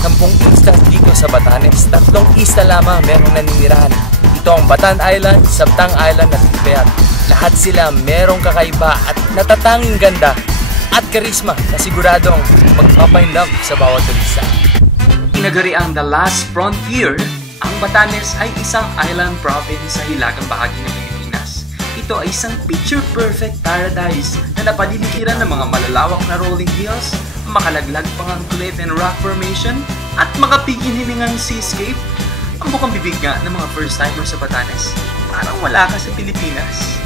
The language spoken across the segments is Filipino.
Sampung islas dito sa Batanes, 3 isla lamang merong naninirahan. Ito ang Batan Island, Sabtang Island at Pipayat. Lahat sila merong kakaiba at natatanging ganda at karisma na siguradong magpapainlove sa bawat turista. Pinagari ang The Last Frontier, ang Batanes ay isang island province sa hilagang bahagi ng Pilipinas. Ito ay isang picture-perfect paradise na napaliligiran ng mga malalawak na rolling hills, makalaglag pang cliff and rock formation, at makapigil-hiningang seascape. Ang bukang bibig nga ng mga first-timers sa Batanes, parang wala ka sa Pilipinas.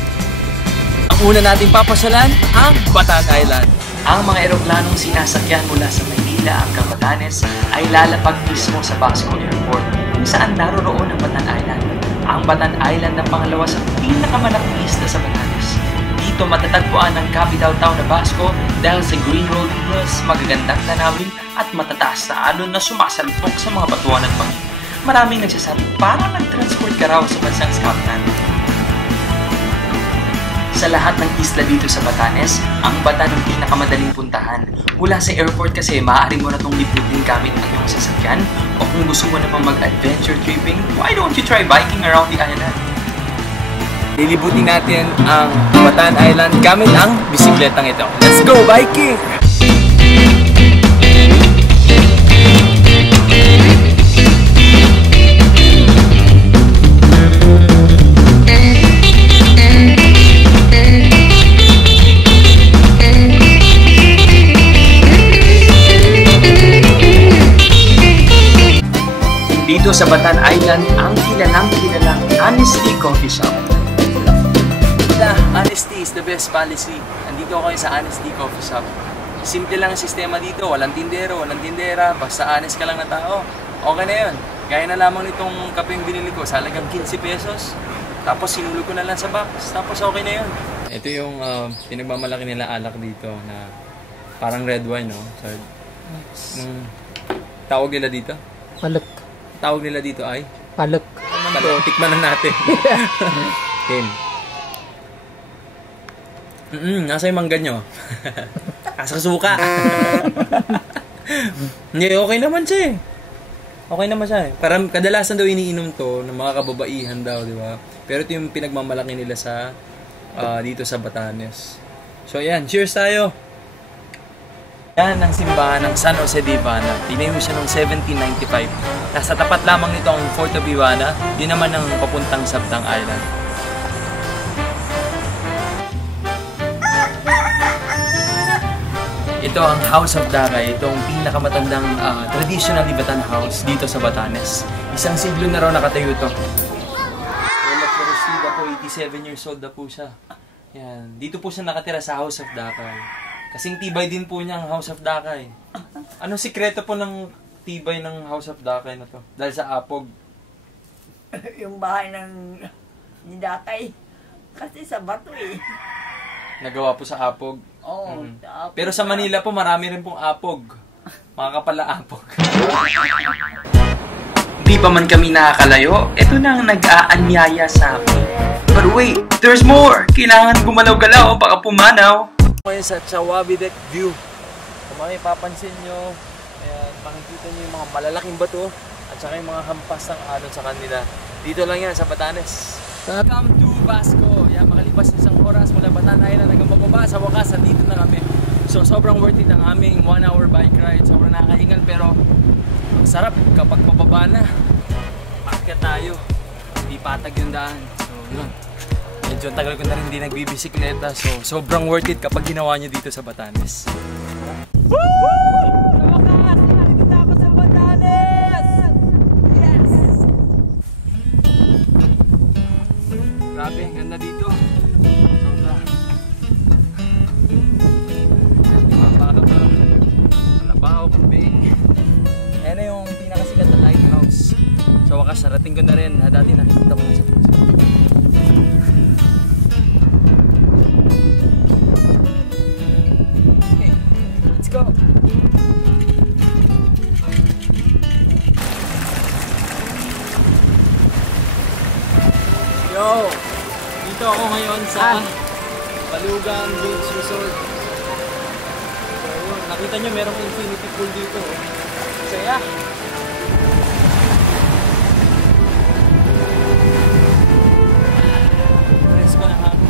Ang una nating papasyalan, ang Batan Island. Ang mga eroplanong sinasakyan mula sa Maynila hanggang Batanes ay lalapag mismo sa Basco Airport, kung saan naroroon ang Batan Island. Ang Batan Island ang pangalawa sa pinakamalaking isla sa Batanes. Dito matatagpuan ang capital town na Basco dahil sa green rolling hills, magagandang tanawin at matataas na alon na sumasalpok sa mga batuan at bangin. Maraming nagsasabi parang nag-transport ka raw sa bansang Scotland. Sa lahat ng isla dito sa Batanes, ang Batan ang pinakamadaling puntahan. Mula sa airport kasi maaari mo na itong liputin gamit ang iyong sasakyan, o kung gusto mo naman mag-adventure tripping, why don't you try biking around the island? Lilibutin natin ang Batan Island gamit ang bisikletang ito. Let's go biking! Dito sa Batan Island, ang kilalang Honesty Coffee Shop. Honesty is the best policy. Nandito ako sa Honesty Coffee Shop. Simple lang ang sistema dito, walang tindero, walang tindera, basta honest ka lang na tao. Okay na yun. Gaya na lamang nitong kape yung binili ko, sa halagang 15 pesos. Tapos sinulog ko na lang sa box, tapos okay na yun. Ito yung pinagmamalaki nila alak dito na parang red wine, no? So, tawag nila dito? Palak. Tawag nila dito ay? Palak. Tikman na natin. Ken. Nasa yung mangga nyo. Nasa suka. Hindi, okay naman siya eh. Okay naman siya eh. Parang kadalasan daw iniinom to ng mga kababaihan daw, di ba? Pero ito yung pinagmamalaki nila sa dito sa Batanes. So ayan, cheers tayo! Yan ang simbahan ng San Jose de Ivana. Tinayo siya noong 1795. Nasa tapat lamang nito ang Fort of Ivana. Yun naman ang papuntang Sabtang Island. Ito ang House of Dakay. Ito ang pinakamatandang traditional Batan house dito sa Batanes. Isang siglo na raw nakatayo ito. Lola Florestida po, 87 years old na po siya. Yan. Dito po siya nakatira sa House of Dakay. Kasing tibay din po niya ang House of Dakay. Anong sikreto po ng tibay ng House of Dakay na to? Dahil sa apog. Yung bahay ni Dakay. Kasi sa bato eh. Nagawa po sa apog. Oo. Pero sa Manila po marami rin pong apog. Mga kapala-apog. Di pa man kami nakakalayo, ito na ang nag-aanyaya sa amin. But wait, there's more! Kailangan gumalaw-galaw, baka pumanaw. Ngayon sa Chawabi Deck View. Kung may papansin nyo, ayan, makikita nyo yung mga malalaking bato at saka yung mga hampas ng alon sa kanila. Dito lang yan sa Batanes. Welcome to Basco. Yan, makalipas isang oras mula Batan Island hanggang bababa. Sa wakas, dito na kami. So sobrang worth it ang aming 1-hour bike ride. Sobrang nakakahingal pero ang sarap kapag pababa na. Paakyat tayo. Hindi patag yung daan. So yun. Medyo tagal ko na rin hindi nagbibisikleta. So sobrang worth it kapag ginawa nyo dito sa Batanes. Woo! Sa wakas, narito na ako sa Batanes! Yes! Grabe, ang ganda dito. Sobra. Mapaka pa. Malabaw, kambing. Ayan na yung pinakasikat na lighthouse. Sa wakas, narating ko na rin. Dati nakikita ko na sa puso. Okay, let's go! Yo! Dito ako ngayon sa Balugan Beach Resort. So, Kita nyo, merong infinity pool dito. Saya! Presko na hangin.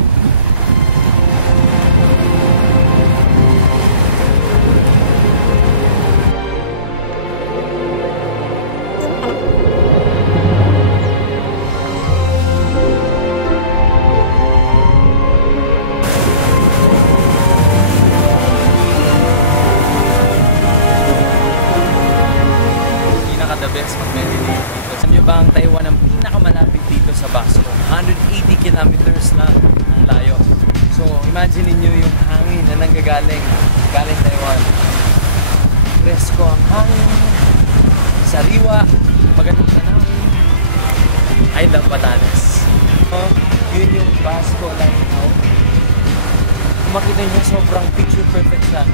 The best mag-meditate dito. Alam nyo ba ang Taiwan ang pinakamalapit dito sa Basco? 180 kilometers lang ang layo. So, imagine niyo yung hangin na nanggagaling Taiwan. Presko ang hangin, sariwa, magandang tanawin. I love Batanes. So, yun yung Basco Lighthouse. Kung makita nyo, sobrang picture perfect siya.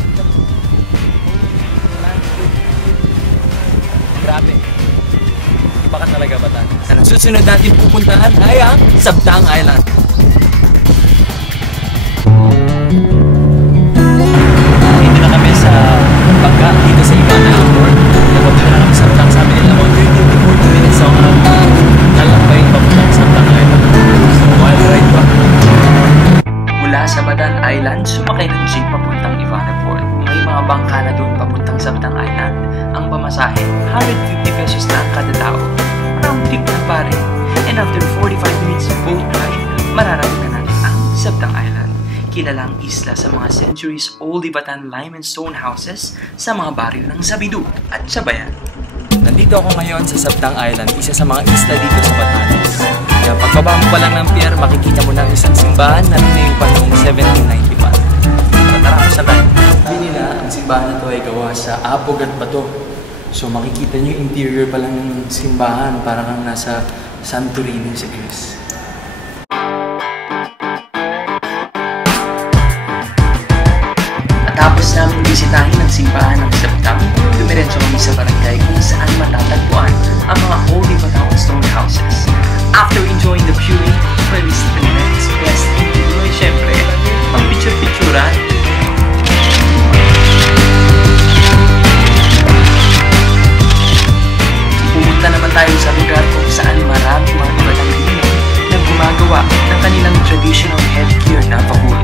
Grabe. Iba ka talaga, Batanes. Ang susunod natin pupuntahan ay ang Sabtang Island. Dito na kami sa bangka dito sa Ivana Airport. Napunta na kami sa Sabtang. Sabi nila mo, 30-40 minutes ako nalambay papuntang Sabtang Island. So, wild ride ba? Mula sa Batan Island, sumakay ng jeep papuntang Ivana Port. May mga bangka na doon papuntang Sabtang Island. Ang pamasahe, 150 pesos na kada tao. Round trip na pare. And after 45 minutes boat ride, mararating na natin ang Sabtang Island. Kilalang isla sa mga centuries-old Ivatan limestone houses sa mga baryo ng Sabidu at Sabayan. Nandito ako ngayon sa Sabtang Island, isa sa mga isla dito sa Batanes. Kaya pagbaba mo pa lang ng pier, makikita mo na isang simbahan na tinayo pa noong 1795. Tara ko sa line. Sabi nila, ang simbahan na to ay gawa sa apog at bato. So makikita nyo yung interior pa lang ng simbahan, para kang nasa Santorini sa Greece. Matapos namin bisitahin ang simbahan ng Sabtang, dumiretso kami sa barangay kung saan matatagpuan ang mga old Ivatan stone houses. After enjoying the beauty, pwede sa Pilipinas best in Pinoy, syempre, pang picture-picturan. Pumunta naman tayo sa lugar kung saan marami mga Ivatan na gumagawa ng kanilang traditional headgear na pakul.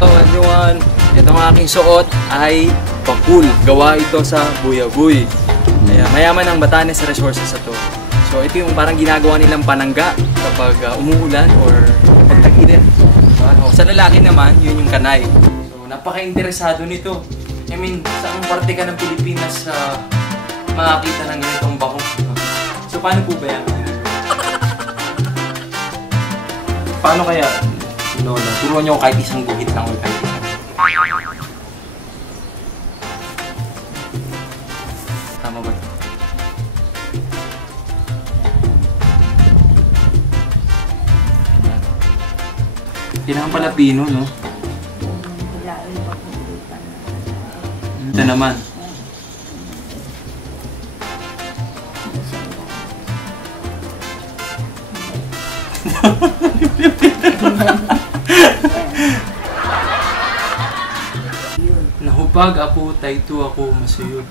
Hello everyone! Itong aking suot ay pakul. Gawa ito sa buyabuy. Kaya mayaman ang Batanes resources ito. So ito yung parang ginagawa nilang panangga kapag umuulan or pagtag-init. Sa lalaki naman, yun yung kanay. So napaka-interesado nito. I mean, saan parte ka ng Pilipinas makakita ng ganitong bako? So paano po ba yan? Paano kaya? Lola, turuan nyo kahit isang guhit lang o kahit isang. Tama ba? Hindi naman pala pino, no? Ito naman. Nahupag ako, tayto ako, masuyod.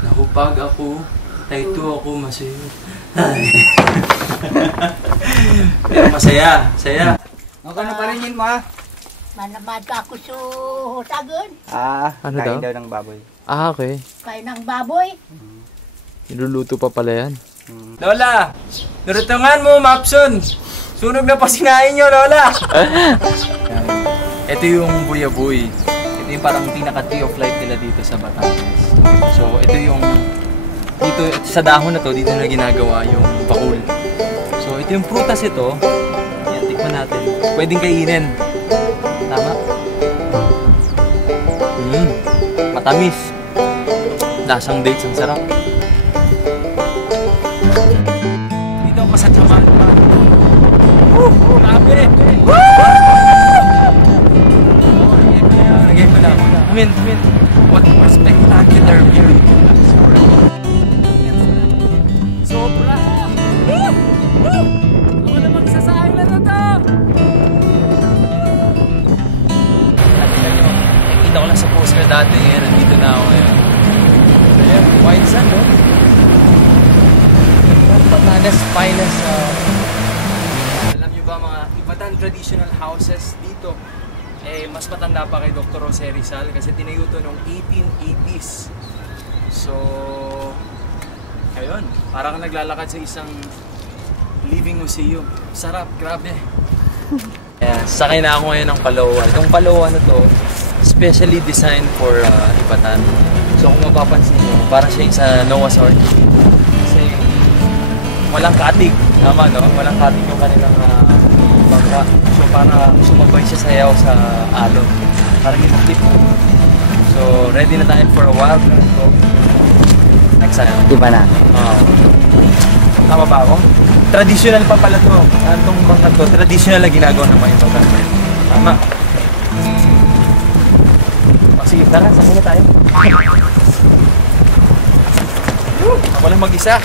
Nahupag ako, tayto ako, masuyod. Pero masaya, saya. Okay na pa rin yun, ma. Manamad ka ako sa hutagon. Ano Kain daw? daw ng baboy. Okay. Kain ng baboy. Niluluto pa pala yan. Lola! Nurutungan mo, Mapson! Sunog na pa sinain nyo, Lola! Ito yung buyaboy. Ito yung parang pinaka-tree of life nila dito sa Batangas. So, ito yung... Dito, sa dahon na to, dito na ginagawa yung bakul. So, ito yung prutas ito. Yan, tikman natin. Pwedeng kainin. Tama? Matamis. Lasang dates, ang sarap. Dito ako sa Chaman pa. Grabe! Lagay ko na. I mean, what more spectacular view. Sobra! Ako na magsasayang na to! Nakita ko lang sa post ka dati, nandito na ako ngayon. Ayan, white sand, no? Batanes finest. Alam nyo ba mga Ivatan traditional houses dito? Mas matanda pa kay Dr. Jose Rizal kasi tinayo to noong 1880s. So, ayun, parang naglalakad sa isang living museum. Sarap, grabe. Sakay na ako ngayon ng Palawan. Itong Palawan na to, specially designed for Ivatan. So kung mapapansin nyo, parang siya yung sa Noah's Ark. Kasi walang katig. Tama, no? Walang katig yung kanilang bangka. So para sumabay siya sayaw sa alon. Parang yung clip. So ready na tayo for a while. So, next time. Iba na. Tama ba ako? Traditional pa pala to. Itong bangka to, traditional na ginagawa ng mga ito. Tama. Sige, tara, saan na tayo? Ako lang mag-isa.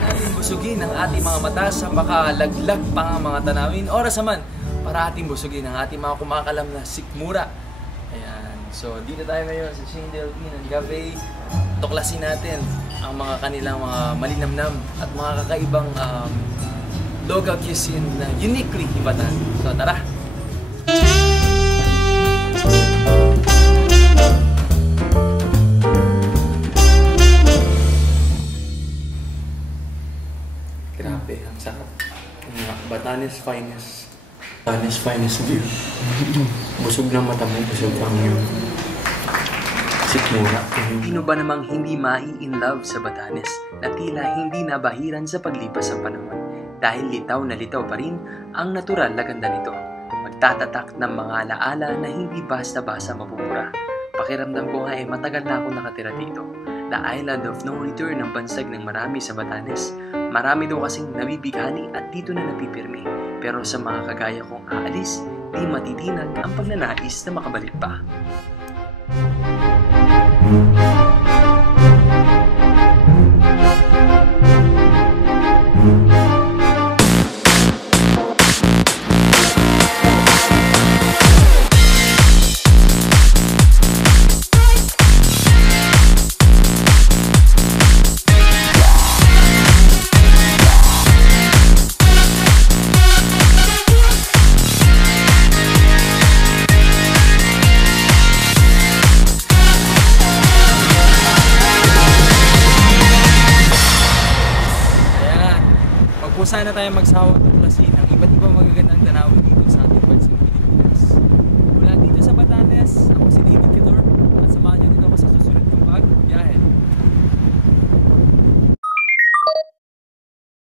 Natin busugin ang ating mga mata sa makalaglag pang mga tanawin. Oras naman para ating busugin ang ating mga kumakalam na sikmura. Ayan. So, dito tayo ngayon sa Shindel Inn and Cafe. Tuklasin natin ang mga kanilang mga malinamnam at mga kakaibang local cuisine na uniquely Ivatan. So, tara! Grabe, ang sarap. Batanes finest. Batanes finest view. Busog ng mata mo, busog ang yung sikmura. Sino ba namang hindi mai-in love sa Batanes na tila hindi nabahiran sa paglipas ng panahon? Dahil litaw na litaw pa rin ang natural na ganda nito. Magtatatak ng mga alaala na hindi basta-basta mapupura. Pakiramdam ko nga matagal na akong nakatira dito. The island of no return ang bansag ng marami sa Batanes. Marami daw kasing nabibighani at dito na napipirmi. Pero sa mga kagaya kong aalis, di matitinag ang pagnanais na makabalik pa. Sana tayo magsawa tuklasin ang iba't ibang magagandang tanawin dito sa